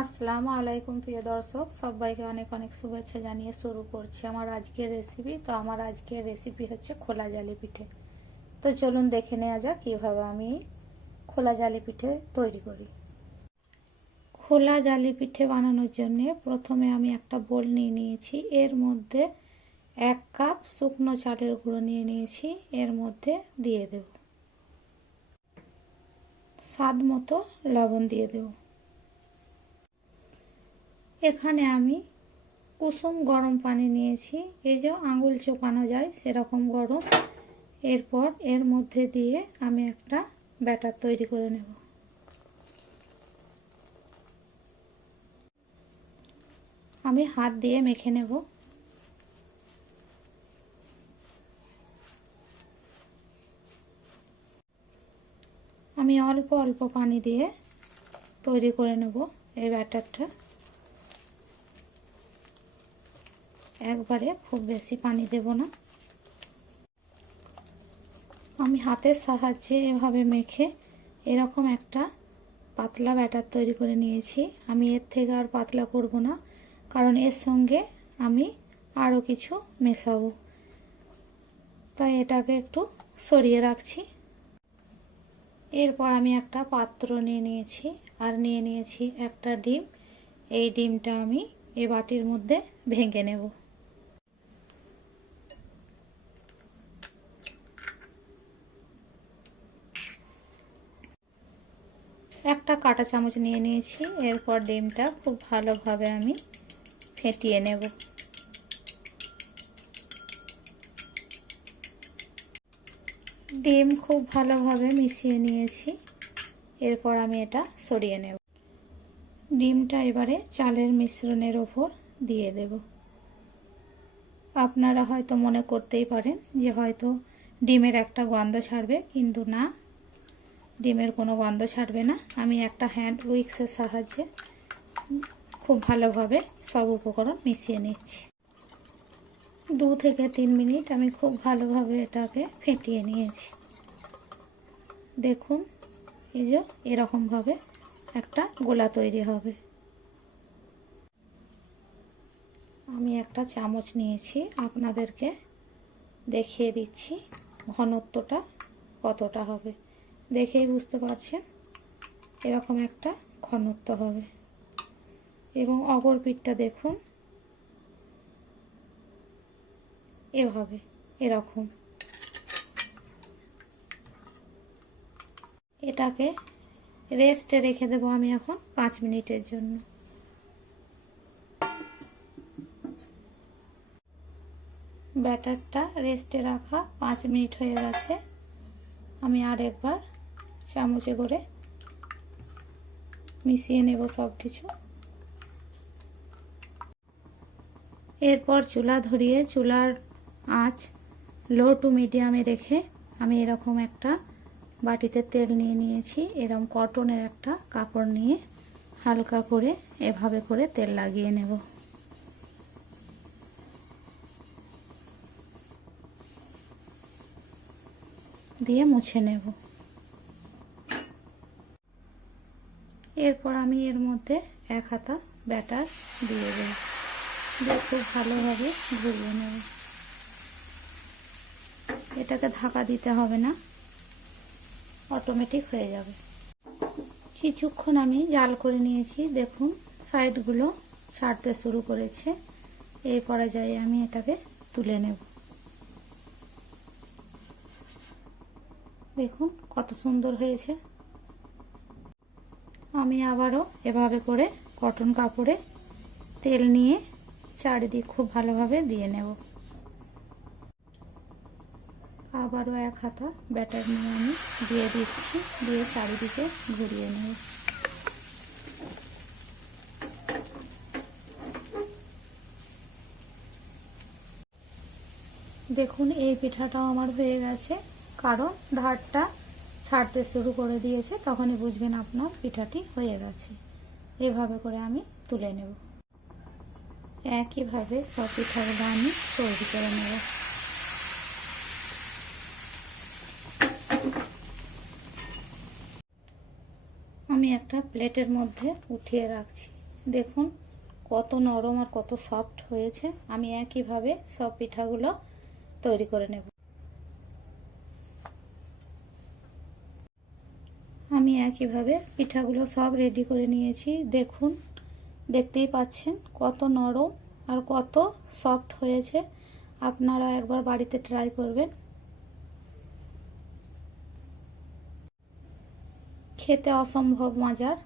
আসসালামু আলাইকুম প্রিয় দর্শক, সবাইকে অনেক অনেক শুভেচ্ছা জানিয়ে শুরু করছি আমার আজকের রেসিপি। তো আমার আজকের রেসিপি হচ্ছে খোলা জালি পিঠে। তো চলুন দেখে নেওয়া যাক কীভাবে আমি খোলা জালি পিঠে তৈরি করি। খোলা জালি পিঠে বানানোর জন্য প্রথমে আমি একটা বোল নিয়ে নিয়েছি। এর মধ্যে 1 কাপ শুকনো চালের গুঁড়ো নিয়ে নিয়েছি। এর মধ্যে দিয়ে দেব স্বাদ মতো লবণ দিয়ে দেব। এখানে আমি কুসুম গরম পানি নিয়েছি, এই যে আঙুল চোপানো যায় সেরকম গরম। এরপর এর মধ্যে দিয়ে আমি একটা ব্যাটার তৈরি করে নেব। আমি হাত দিয়ে মেখে নেব। আমি অল্প অল্প পানি দিয়ে তৈরি করে নেব এই ব্যাটারটা। একবারে খুব বেশি পানি দেব না। আমি হাতের সাহায্যে এভাবে মেখে এরকম একটা পাতলা ব্যাটার তৈরি করে নিয়েছি। আমি এর থেকে আর পাতলা করব না, কারণ এর সঙ্গে আমি আরও কিছু মেশাবো, তাই এটাকে একটু সরিয়ে রাখছি। এরপর আমি একটা পাত্র নিয়ে নিয়েছি আর নিয়ে নিয়েছি একটা ডিম। এই ডিমটা আমি এই বাটির মধ্যে ভেঙে নেব। একটা কাঁটা চামচ নিয়ে নিয়েছি। এরপর ডিমটা খুব ভালোভাবে আমি ফেটিয়ে নেব। ডিম খুব ভালোভাবে মিশিয়ে নিয়েছি। এরপর আমি এটা সরিয়ে নেব। ডিমটা এবারে চালের মিশ্রণের ওপর দিয়ে দেব। আপনারা হয়তো মনে করতেই পারেন যে হয়তো ডিমের একটা গন্ধ ছাড়বে, কিন্তু না, ডিমের কোনো গন্ধ ছাড়বে না। আমি একটা হ্যান্ড উইক্সের সাহায্যে খুব ভালোভাবে সব উপকরণ মিশিয়ে নিচ্ছি। 2 থেকে 3 মিনিট আমি খুব ভালোভাবে এটাকে ফেটিয়ে নিয়েছি। দেখুন, এই যে এরকমভাবে একটা গোলা তৈরি হবে। আমি একটা চামচ নিয়েছি, আপনাদেরকে দেখিয়ে দিচ্ছি ঘনত্বটা কতটা হবে। দেখেই বুঝতে পারছেন এরকম একটা ঘনত্ব হবে। এবং অপর পিঠটা দেখুন, এভাবে এরকম। এটাকে রেস্টে রেখে দেবো আমি এখন 5 মিনিটের জন্য। ব্যাটারটা রেস্টে রাখা 5 মিনিট হয়ে গেছে। আমি আর একবার চামচে করে মিশিয়ে নেব সব কিছু। এরপর চুলা ধরিয়ে চুলার আঁচ লো টু মিডিয়ামে রেখে আমি এরকম একটা বাটিতে তেল নিয়ে নিয়েছি। এরকম কটনের একটা কাপড় নিয়ে হালকা করে এভাবে করে তেল লাগিয়ে নেব। দিয়ে মুছে নেব। এরপর আমি এর মধ্যে 1 হাতা ব্যাটার দিয়ে দেব, দিয়ে খুব ভালোভাবে ঘুরিয়ে নেব। এটাকে ঢাকা দিতে হবে না, অটোমেটিক হয়ে যাবে। কিছুক্ষণ আমি জাল করে নিয়েছি। দেখুন সাইডগুলো ছাড়তে শুরু করেছে। এই পর্যায়ে আমি এটাকে তুলে নেব। দেখুন কত সুন্দর হয়েছে। আমি আবারও এভাবে করে কটন কাপড়ে তেল নিয়ে চারিদিক খুব ভালোভাবে দিয়ে নেব। আবারও 1 হাতা ব্যাটার নিয়ে আমি দিয়ে দিচ্ছি, দিয়ে চারিদিকে ঘুরিয়ে নেব। দেখুন এই পিঠাটাও আমার হয়ে গেছে, কারণ ধারটা ছাড়তে শুরু করে দিয়েছে, তখনই বুঝবেন আপনার পিঠাটি হয়ে গেছে। এভাবে করে আমি তুলে নেব। একইভাবে সব পিঠাগুলো আমি তৈরি করে নেব। আমি একটা প্লেটের মধ্যে উঠিয়ে রাখছি। দেখুন কত নরম আর কত সফট হয়েছে। আমি একইভাবে সব পিঠাগুলো তৈরি করে নেব। আমি একইভাবে পিঠাগুলো সব রেডি করে নিয়েছি। দেখুন, দেখতেই পাচ্ছেন কত নরম আর কত সফট হয়েছে। আপনারা একবার বাড়িতে ট্রাই করবেন, খেতে অসম্ভব মজার।